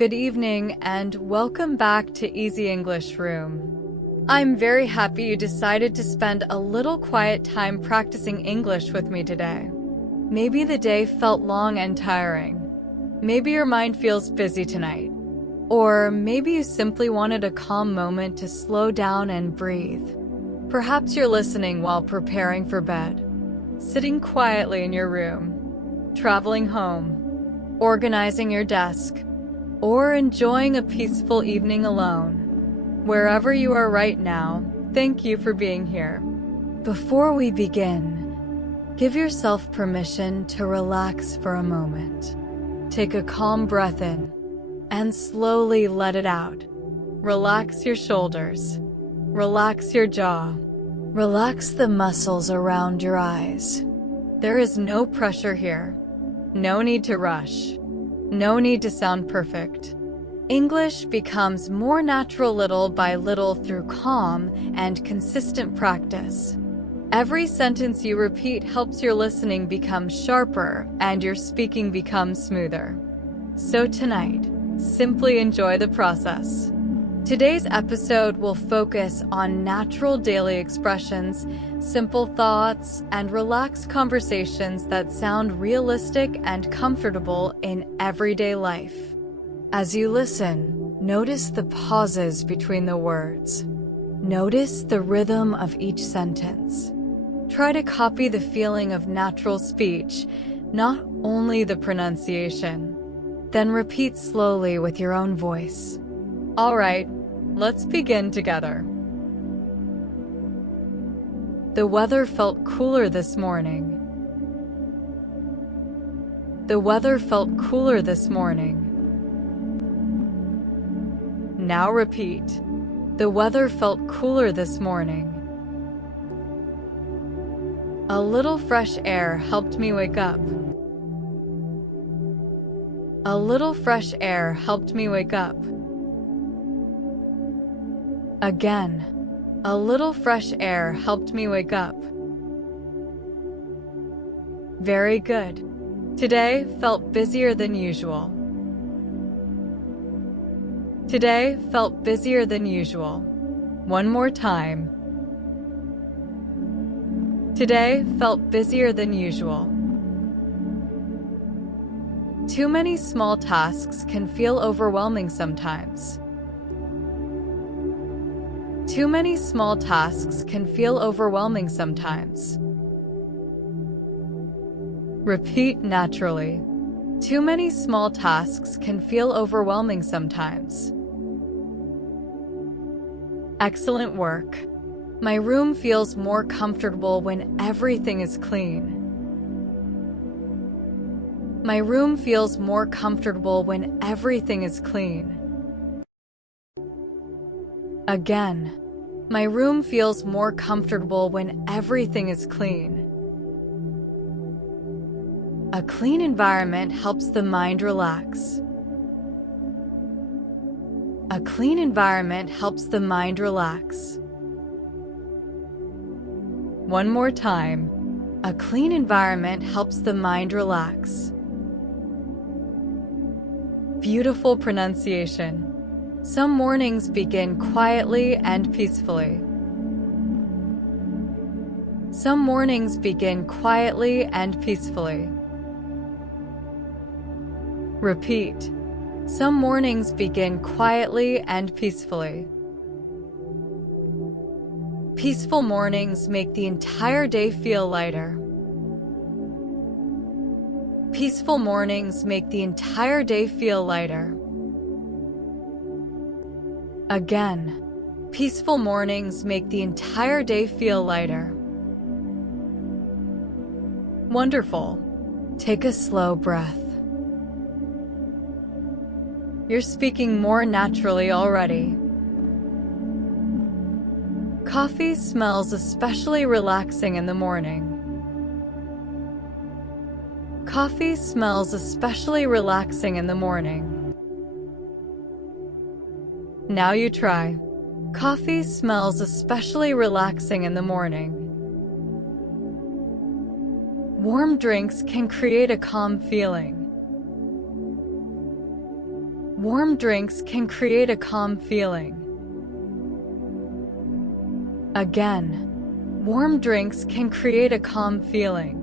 good evening, and welcome back to Easy English Room. I'm very happy you decided to spend a little quiet time practicing English with me today. Maybe the day felt long and tiring. Maybe your mind feels busy tonight. Or maybe you simply wanted a calm moment to slow down and breathe. Perhaps you're listening while preparing for bed, sitting quietly in your room, traveling home, organizing your desk, or enjoying a peaceful evening alone. Wherever you are right now, thank you for being here. Before we begin, give yourself permission to relax for a moment. Take a calm breath in and slowly let it out. Relax your shoulders. Relax your jaw. Relax the muscles around your eyes. There is no pressure here. No need to rush. No need to sound perfect. English becomes more natural little by little through calm and consistent practice. Every sentence you repeat helps your listening become sharper and your speaking become smoother. So tonight, simply enjoy the process. Today's episode will focus on natural daily expressions, simple thoughts, and relaxed conversations that sound realistic and comfortable in everyday life. As you listen, notice the pauses between the words. Notice the rhythm of each sentence. Try to copy the feeling of natural speech, not only the pronunciation. Then repeat slowly with your own voice. All right, let's begin together. The weather felt cooler this morning. The weather felt cooler this morning. Now repeat. The weather felt cooler this morning. A little fresh air helped me wake up. A little fresh air helped me wake up. Again, a little fresh air helped me wake up. Very good. Today felt busier than usual. Today felt busier than usual. One more time. Today felt busier than usual. Too many small tasks can feel overwhelming sometimes. Too many small tasks can feel overwhelming sometimes. Repeat naturally. Too many small tasks can feel overwhelming sometimes. Excellent work. My room feels more comfortable when everything is clean. My room feels more comfortable when everything is clean. Again, my room feels more comfortable when everything is clean. A clean environment helps the mind relax. A clean environment helps the mind relax. One more time. A clean environment helps the mind relax. Beautiful pronunciation. Some mornings begin quietly and peacefully. Some mornings begin quietly and peacefully. Repeat. Some mornings begin quietly and peacefully. Peaceful mornings make the entire day feel lighter. Peaceful mornings make the entire day feel lighter. Again, peaceful mornings make the entire day feel lighter. Wonderful. Take a slow breath. You're speaking more naturally already. Coffee smells especially relaxing in the morning. Coffee smells especially relaxing in the morning. Now you try. Coffee smells especially relaxing in the morning. Warm drinks can create a calm feeling. Warm drinks can create a calm feeling. Again, warm drinks can create a calm feeling.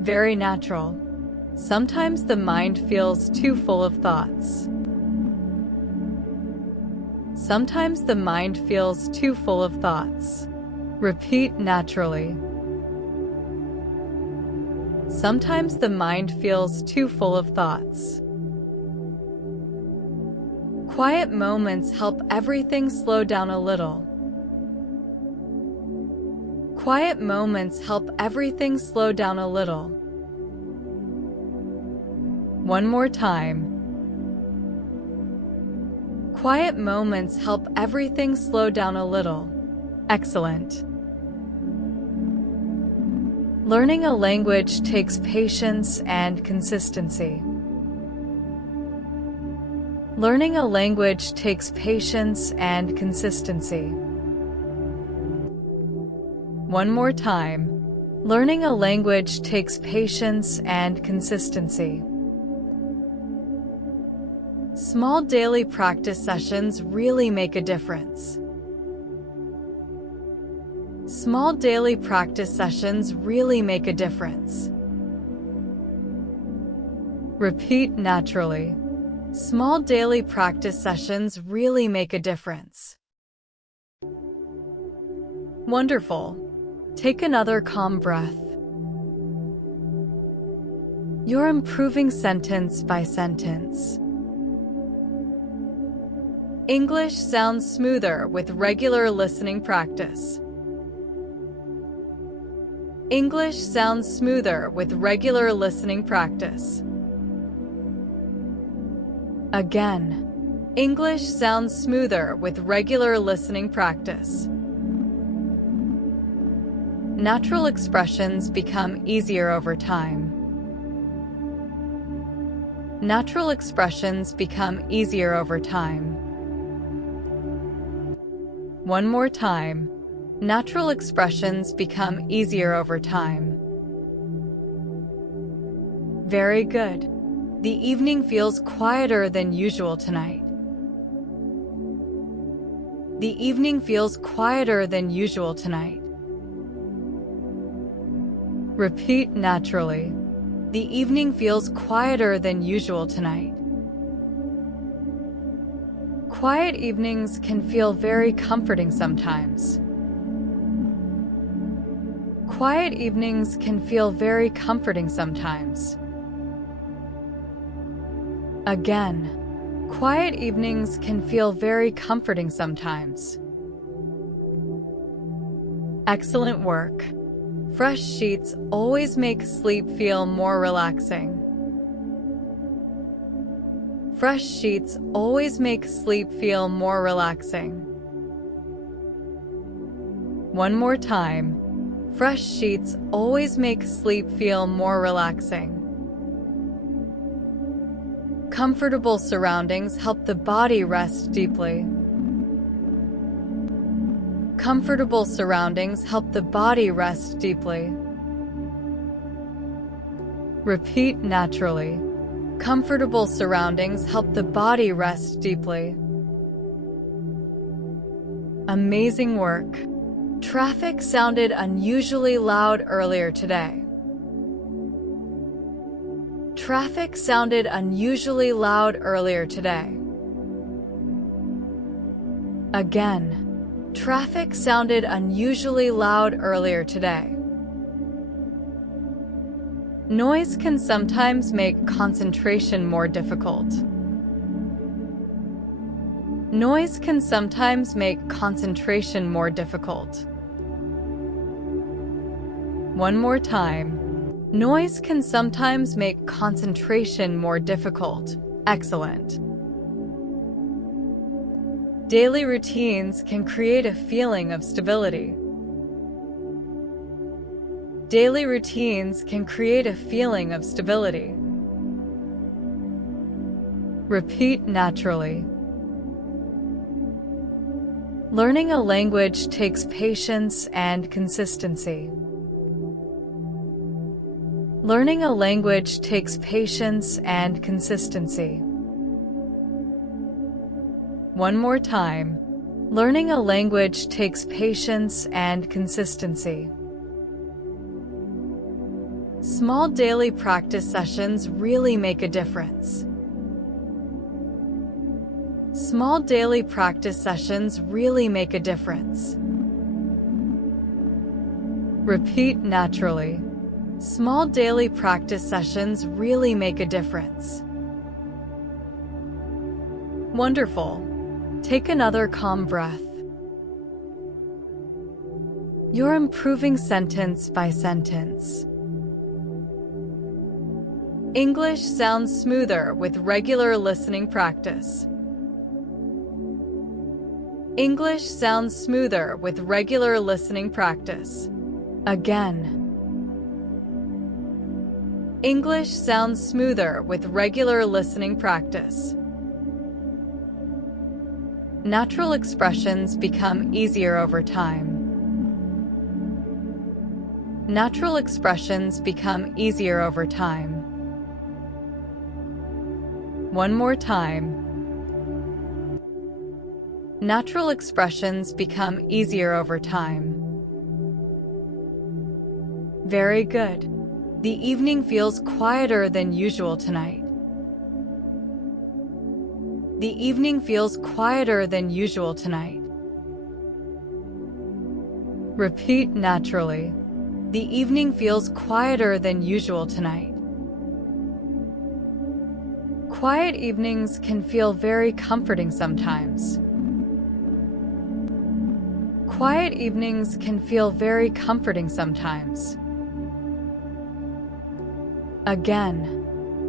Very natural. Sometimes the mind feels too full of thoughts. Sometimes the mind feels too full of thoughts. Repeat naturally. Sometimes the mind feels too full of thoughts. Quiet moments help everything slow down a little. Quiet moments help everything slow down a little. One more time. Quiet moments help everything slow down a little. Excellent. Learning a language takes patience and consistency. Learning a language takes patience and consistency. One more time. Learning a language takes patience and consistency. Small daily practice sessions really make a difference. Small daily practice sessions really make a difference. Repeat naturally. Small daily practice sessions really make a difference. Wonderful. Take another calm breath. You're improving sentence by sentence. English sounds smoother with regular listening practice. English sounds smoother with regular listening practice. Again, English sounds smoother with regular listening practice. Natural expressions become easier over time. Natural expressions become easier over time. One more time. Natural expressions become easier over time. Very good. The evening feels quieter than usual tonight. The evening feels quieter than usual tonight. Repeat naturally. The evening feels quieter than usual tonight. Quiet evenings can feel very comforting sometimes. Quiet evenings can feel very comforting sometimes. Again, quiet evenings can feel very comforting sometimes. Excellent work. Fresh sheets always make sleep feel more relaxing. Fresh sheets always make sleep feel more relaxing. One more time. Fresh sheets always make sleep feel more relaxing. Comfortable surroundings help the body rest deeply. Comfortable surroundings help the body rest deeply. Repeat naturally. Comfortable surroundings help the body rest deeply. Amazing work. Traffic sounded unusually loud earlier today. Traffic sounded unusually loud earlier today. Again, traffic sounded unusually loud earlier today. Noise can sometimes make concentration more difficult. Noise can sometimes make concentration more difficult. One more time. Noise can sometimes make concentration more difficult. Excellent. Daily routines can create a feeling of stability. Daily routines can create a feeling of stability. Repeat naturally. Learning a language takes patience and consistency. Learning a language takes patience and consistency. One more time. Learning a language takes patience and consistency. Small daily practice sessions really make a difference. Small daily practice sessions really make a difference. Repeat naturally. Small daily practice sessions really make a difference. Wonderful. Take another calm breath. You're improving sentence by sentence. English sounds smoother with regular listening practice. English sounds smoother with regular listening practice. Again. English sounds smoother with regular listening practice. Natural expressions become easier over time. Natural expressions become easier over time. One more time. Natural expressions become easier over time. Very good. The evening feels quieter than usual tonight. The evening feels quieter than usual tonight. Repeat naturally. The evening feels quieter than usual tonight. Quiet evenings can feel very comforting sometimes. Quiet evenings can feel very comforting sometimes. Again.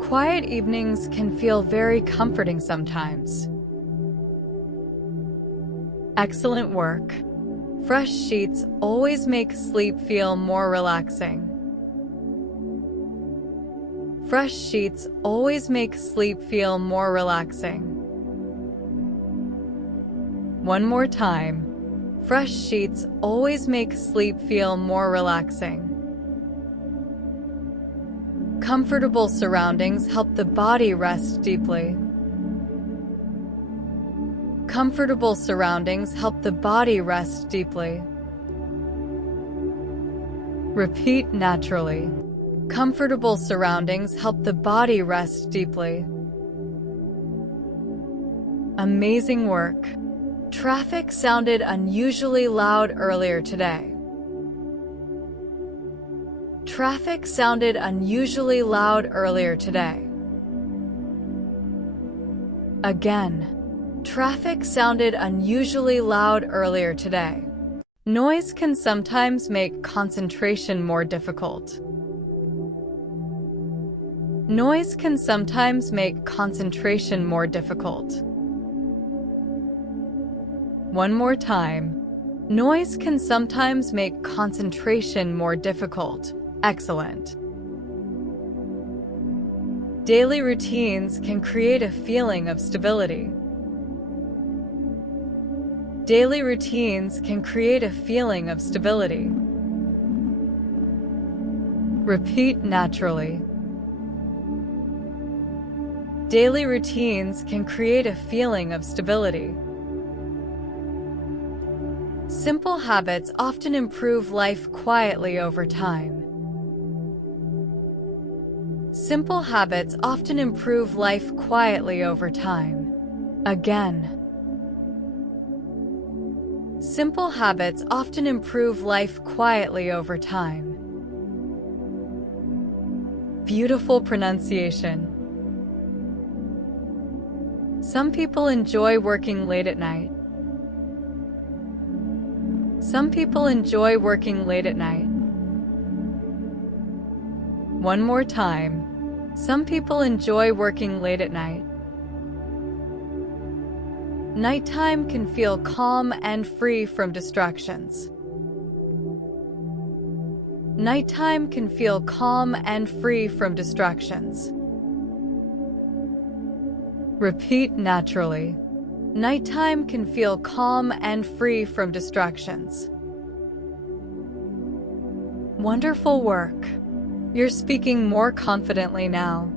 Quiet evenings can feel very comforting sometimes. Excellent work. Fresh sheets always make sleep feel more relaxing. Fresh sheets always make sleep feel more relaxing. One more time. Fresh sheets always make sleep feel more relaxing. Comfortable surroundings help the body rest deeply. Comfortable surroundings help the body rest deeply. Repeat naturally. Comfortable surroundings help the body rest deeply. Amazing work. Traffic sounded unusually loud earlier today. Traffic sounded unusually loud earlier today. Again. Traffic sounded unusually loud earlier today. Noise can sometimes make concentration more difficult. Noise can sometimes make concentration more difficult. One more time. Noise can sometimes make concentration more difficult. Excellent. Daily routines can create a feeling of stability. Daily routines can create a feeling of stability. Repeat naturally. Daily routines can create a feeling of stability. Simple habits often improve life quietly over time. Simple habits often improve life quietly over time. Again. Simple habits often improve life quietly over time. Beautiful pronunciation. Some people enjoy working late at night. Some people enjoy working late at night. One more time. Some people enjoy working late at night. Nighttime can feel calm and free from distractions. Nighttime can feel calm and free from distractions. Repeat naturally. Nighttime can feel calm and free from distractions. Wonderful work. You're speaking more confidently now.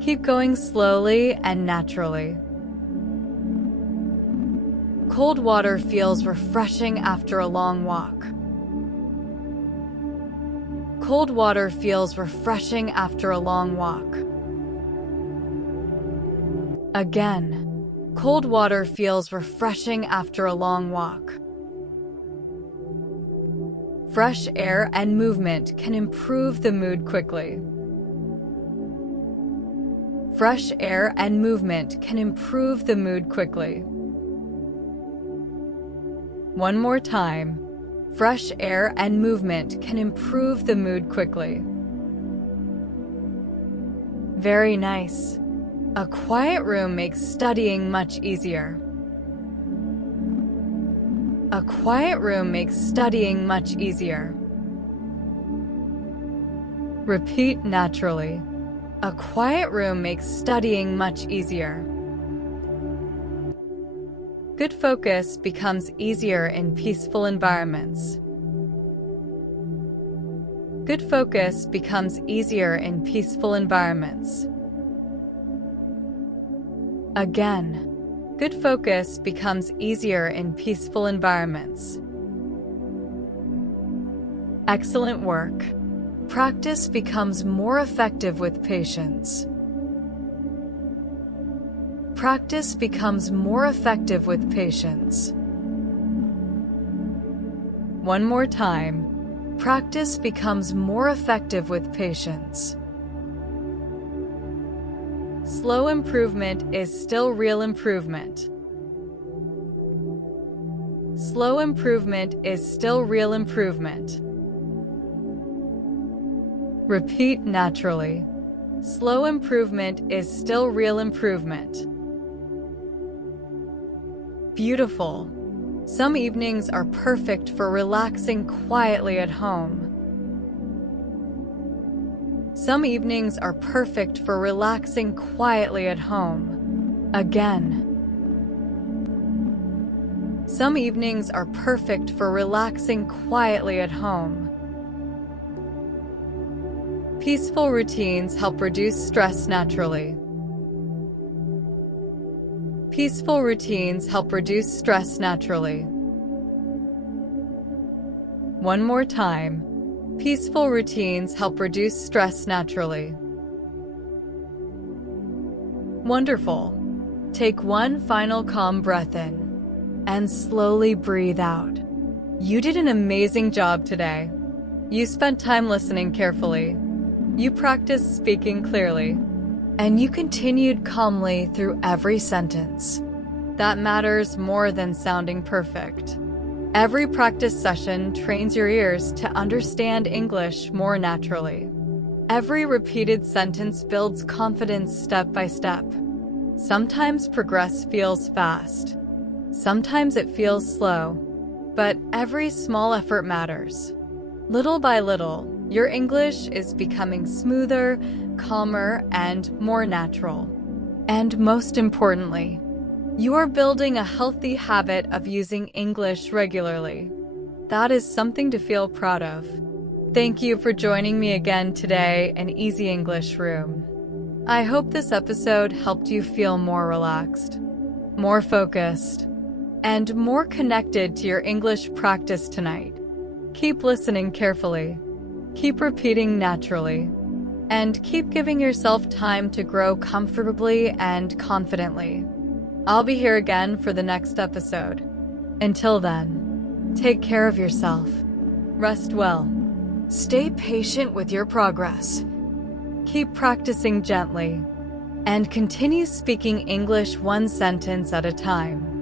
Keep going slowly and naturally. Cold water feels refreshing after a long walk. Cold water feels refreshing after a long walk. Again. Cold water feels refreshing after a long walk. Fresh air and movement can improve the mood quickly. Fresh air and movement can improve the mood quickly. One more time. Fresh air and movement can improve the mood quickly. Very nice. A quiet room makes studying much easier. A quiet room makes studying much easier. Repeat naturally. A quiet room makes studying much easier. Good focus becomes easier in peaceful environments. Good focus becomes easier in peaceful environments. Again. Good focus becomes easier in peaceful environments. Excellent work. Practice becomes more effective with patience. Practice becomes more effective with patience. One more time. Practice becomes more effective with patience. Slow improvement is still real improvement. Slow improvement is still real improvement. Repeat naturally. Slow improvement is still real improvement. Beautiful. Some evenings are perfect for relaxing quietly at home. Some evenings are perfect for relaxing quietly at home. Again. Some evenings are perfect for relaxing quietly at home. Peaceful routines help reduce stress naturally. Peaceful routines help reduce stress naturally. One more time. Peaceful routines help reduce stress naturally. Wonderful. Take one final calm breath in and slowly breathe out. You did an amazing job today. You spent time listening carefully. You practiced speaking clearly. And you continued calmly through every sentence. That matters more than sounding perfect. Every practice session trains your ears to understand English more naturally. Every repeated sentence builds confidence step by step. Sometimes progress feels fast. Sometimes it feels slow. But every small effort matters. Little by little, your English is becoming smoother, calmer, and more natural. And most importantly, you are building a healthy habit of using English regularly. That is something to feel proud of. Thank you for joining me again today in Easy English Room. I hope this episode helped you feel more relaxed, more focused, and more connected to your English practice tonight. Keep listening carefully, keep repeating naturally, and keep giving yourself time to grow comfortably and confidently. I'll be here again for the next episode. Until then, take care of yourself. Rest well. Stay patient with your progress. Keep practicing gently, and continue speaking English one sentence at a time.